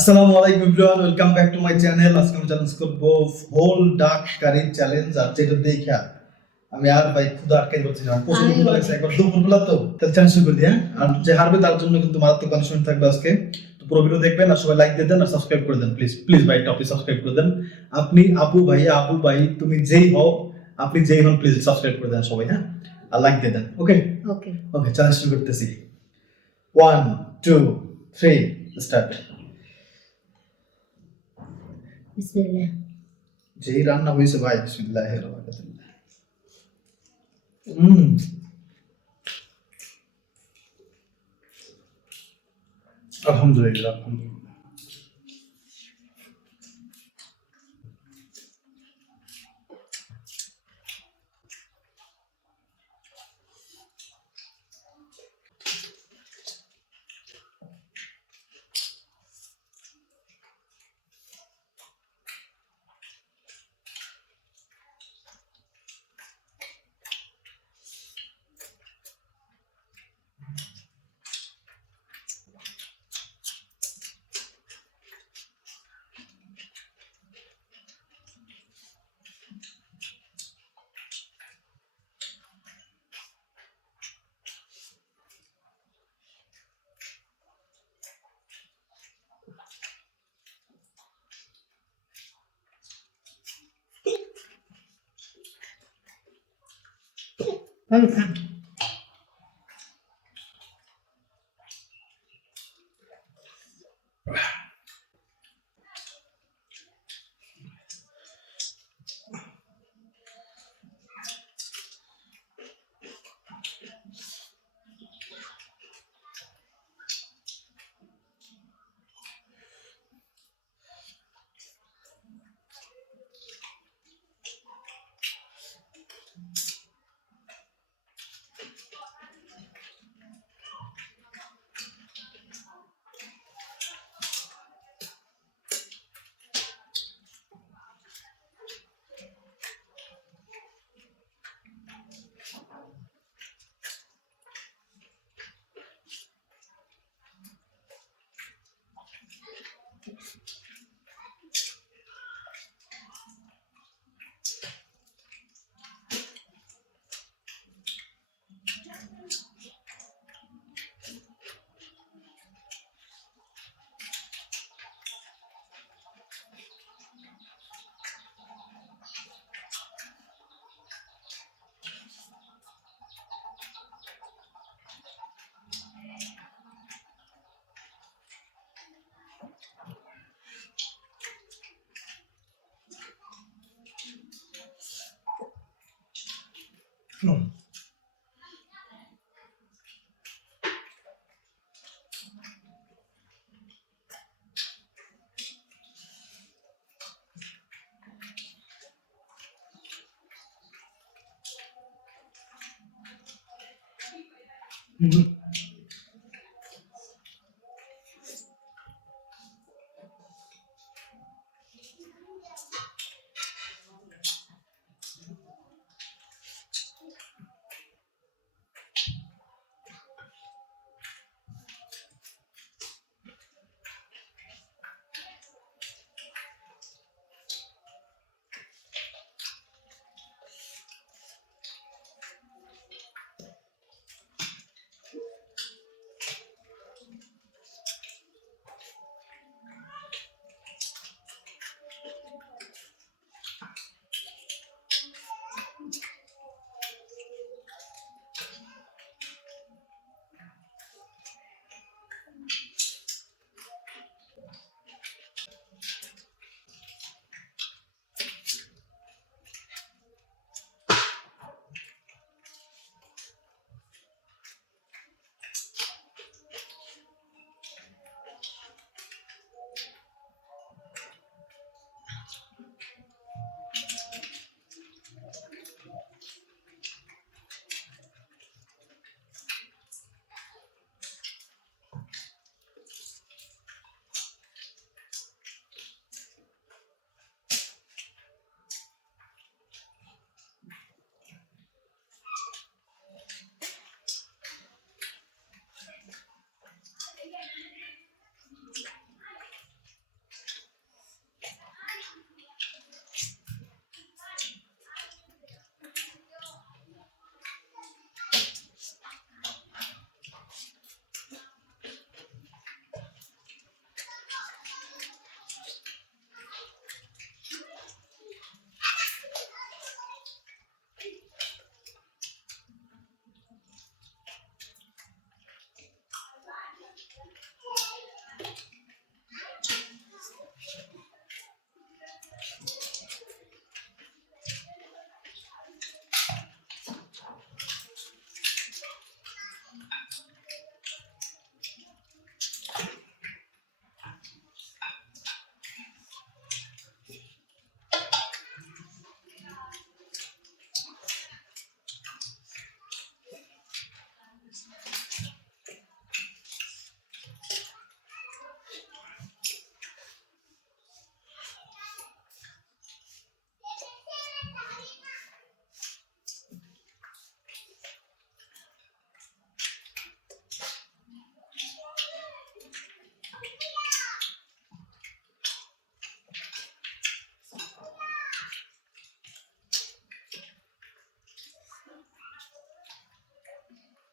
আসসালামু আলাইকুম everyone welcome back to my channel. আজকে আমি চ্যালেঞ্জ করব হোল ডাক কারি চ্যালেঞ্জ আর যেটা দেখা আমি আর ভাই ক্ষুদা আটকাই করছি না। প্রচুর। ক্ষুদা লাগছে একবার দুপুরবেলা তো। তাহলে চ্যালেঞ্জ শুরু করে দিই হ্যাঁ? আর যে হারবে তার জন্য কিন্তু মারাত্মক পানিশমেন্ট থাকবে আজকে। তো পুরো ভিডিও দেখবেন আর সবাই লাইক দিয়ে দেন আর সাবস্ক্রাইব করে দেন প্লিজ প্লিজ ভাই টপি সাবস্ক্রাইব করে দেন। আপনি আপু ভাই আপু ভাই তুমি যেই হও আপনি যেই হন প্লিজ সাবস্ক্রাইব করে দেন সবাই হ্যাঁ? আর লাইক দিয়ে দেন ওকে ওকে ওকে চ্যালেঞ্জ শুরু করতেছি। ওয়ান টু থ্রি স্টার্ট বিসমিল্লাহ। যেই রান্না হয়েছে ভাই বিসমিল্লাহ হুম আলহামদুলিল্লাহ আলহামদুলিল্লাহ। ভালো খান Não.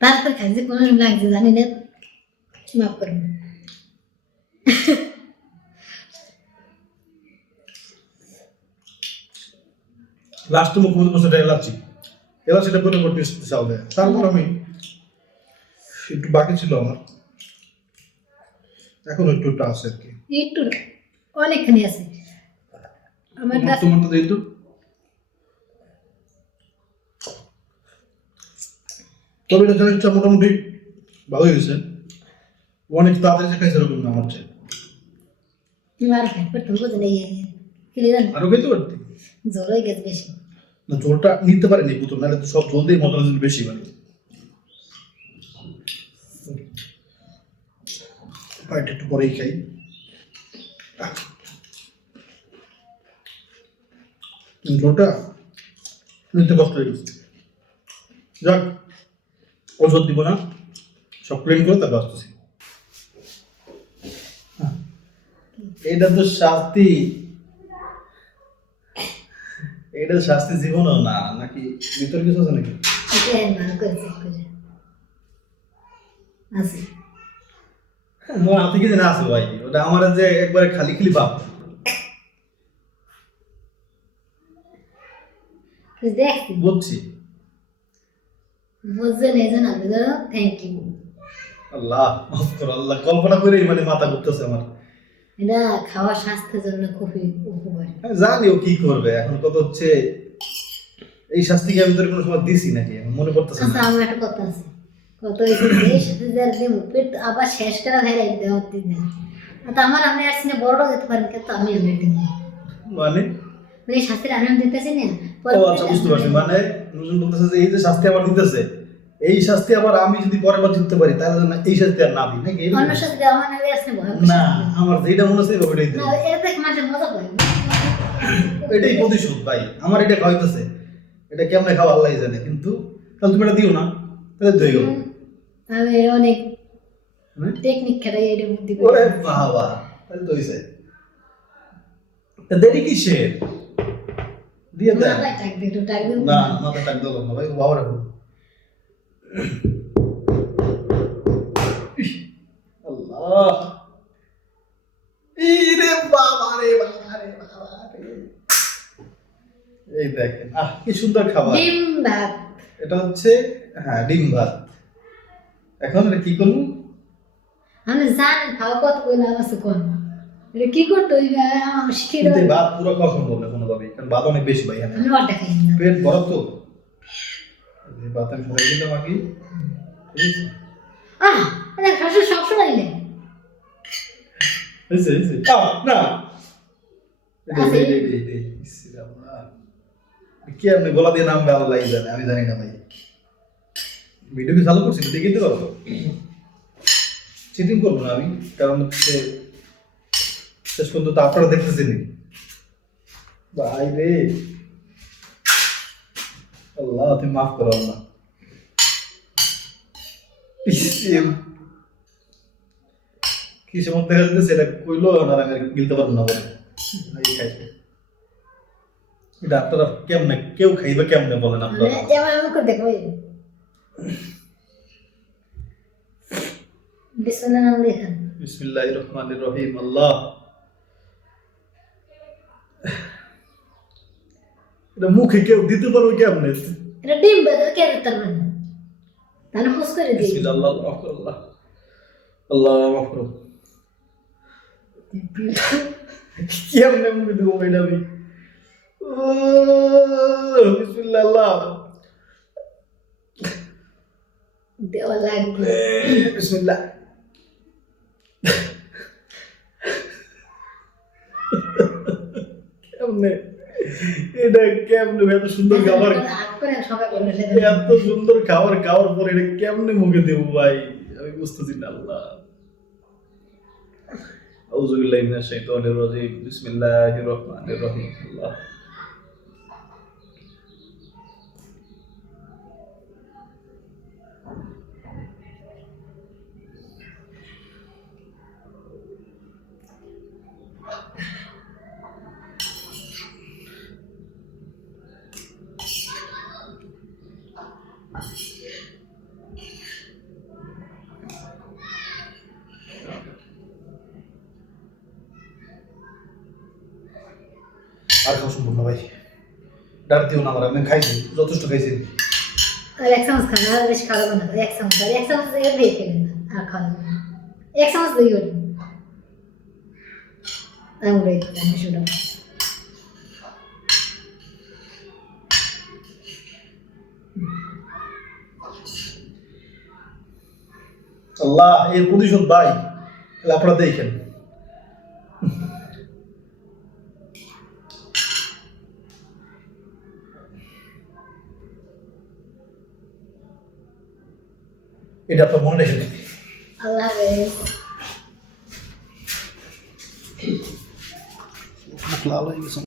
তারপর খাইছে কোনো লাগছে জানি না মাফ করুন লাস্ট মুখ্যমন্ত্রী বলছে এটা এলাচি এলাচিটা পরে করতে চাল দেয় তারপর আমি একটু বাকি ছিল আমার এখন একটু আছে আর কি একটু অনেকখানি আছে আমার তোমার তো যেহেতু তবে এটা জিনিসটা মোটামুটি ভালোই হয়েছে। অনেক তাড়াতাড়ি খাইছে এরকম না আমার চেয়ে। আর খাইতে পারতি? জ্বর হয়ে গেছে বেশি। না জলটা নিতে পারেনি প্রথম নাহলে সব জল দিয়ে মশলা বেশি মানে এটা একটু পরেই খাই। জলটা নিতে কষ্ট হয়ে গেছে। যাক। ওষুধ দিব না। সব ক্লিন করে তারপর আসতেছি। এটা তো শাস্তি। এটা শাস্তি জীবনও না নাকি ভিতর কিছু আছে নাকি? আছে। আমার হাতে কিছু না আছে ভাই। ওটা আমার যে একবারে খালি খালি বাপ। তুই বুঝছি। বুঝছেন এই জন্য আমি ধরো থ্যাংক ইউ আল্লাহ মাফ করো আল্লাহ কল্পনা করেই মানে মাথা ঘুরতেছে আমার। এটা খাওয়া স্বাস্থ্যের জন্য খুবই উপকারী। আমি জানি ও কি করবে এখন কত হচ্ছে এই শাস্তি কি আমি তোর কোনো সময় দিছি নাকি? মনে পড়তেছে আচ্ছা না আমার একটা কথা আছে। কত হয়েছে যে সাথে যার দেব পেট আবার শেষ করে ভাই রাখ দেওয়া দিন না তো আমার আপনি আসছি না বড়টা দিতে পারেন কিন্তু আমি আমি মানে? মানে এই শাস্তির আমি আমি দিতেছি না। ও আচ্ছা বুঝতে পারছি। মানে নুজন বলতেছে যে এই যে শাস্তি আমার দিতেছে এই শাস্তি আবার আমি যদি বার জিততে পারি তাহলে যেন এই শাস্তি আর না দিই নাকি অন্য শাস্তি দেওয়া ভয় না আমার যেটা মনে হচ্ছে এভাবে এটাই না এটা দেখে মাঝে মজা করে। এটাই প্রতিশোধ ভাই। আমার এটা খাওয়াইতেছে এটা কেমনে খাওয়া আল্লাহ জানে কিন্তু তাহলে তুমি এটা দিও না তাহলে দুই গেল আমি অনেক হ্যাঁ? টেকনিক খেলাই এটা বুদ্ধি ওরে করে বাবা তাহলে তা দেরি কিসের? দিয়ে দেন না মাথা টাক দাও না ভাই বাবা রাখো আল্লাহ। ইরে বাবা রে বাবা রে বাবা রে। এই দেখেন আহ কি সুন্দর খাবার। ডিম ভাত। এটা হচ্ছে হ্যাঁ ডিম ভাত। এখন এটা কি করব? আমি জানি খাওয়া কত কই লাভ আছে কোন কি করতে? কিন্তু ভাত পুরো খাওয়া সম্ভব না কোনোভাবেই? কারণ ভাত অনেক বেশি ভাই আমি অর্ডার খাই না পেট বড় তো। ভাত আমি সবাই দিলাম আগে। আহ এটা শাশুড়ি সবসময় নেই হয়েছে হয়েছে। আহ, না। কি আপনি গলা দিয়ে নাম আল্লাহ জানে? আমি জানি না ভাই। ভিডিও কি চালু করছি? দেখে দিতে পারব চিটিং করব না আমি। কারণ হচ্ছে শেষ পর্যন্ত আপনারা দেখতেছেন ভাই রে। আল্লাহ তুমি মাফ করো আল্লাহ। কিসের মধ্যে দেখা যাচ্ছে সেটা কইলো আর আমি গিলতে পারব না বলে এটা আপনারা কেমনে কেউ খাইবে কেমনে বলেন আপনারা? বিসমিল্লাহির রহমানির রহিম আল্লাহ। এটা মুখে কেউ দিতে পারবে কেমনে এটা ডিম বেদে কে দিতে পারবেন তাহলে ফুস করে দিই বিসমিল্লাহ আল্লাহ মাফ করো আল্লাহ আল্লাহ মাফ করো কেমনে মুখে দেবো এটা আমি ও, বিসমিল্লাহ আল্লাহ দেওয়া লাগবে বিসমিল্লাহ কেমনে এটা কেমনে এত সুন্দর খাবার? এত সুন্দর খাবার খাওয়ার পরে এটা কেমনে মুখে দেবো ভাই? আমি বুঝতেছি না আল্লাহ। আউযু বিল্লাহি মিনাশ শাইতানির রাজিম। বিসমিল্লাহির রহমানির রহিম। আল্লাহ। আর খাওয়া সম্ভব না ভাই। ডাক দিও না আমার আমি খাইছি যথেষ্ট খাইছি। আর এক চামচ খান আর বেশি খাওয়াবো না এক চামচ এক চামচ দিয়ে দিয়ে খেলেন আর খাওয়াবো না। এক চামচ দিয়ে গেলেন আমি রেখে দিলাম সেটা আল্লাহ এর প্রতিশোধ ভাই আপনারা দেখেন। এটা আপনার মনে রেখে দিন আল্লাহ হাফেজ। লাল হয়ে গেছে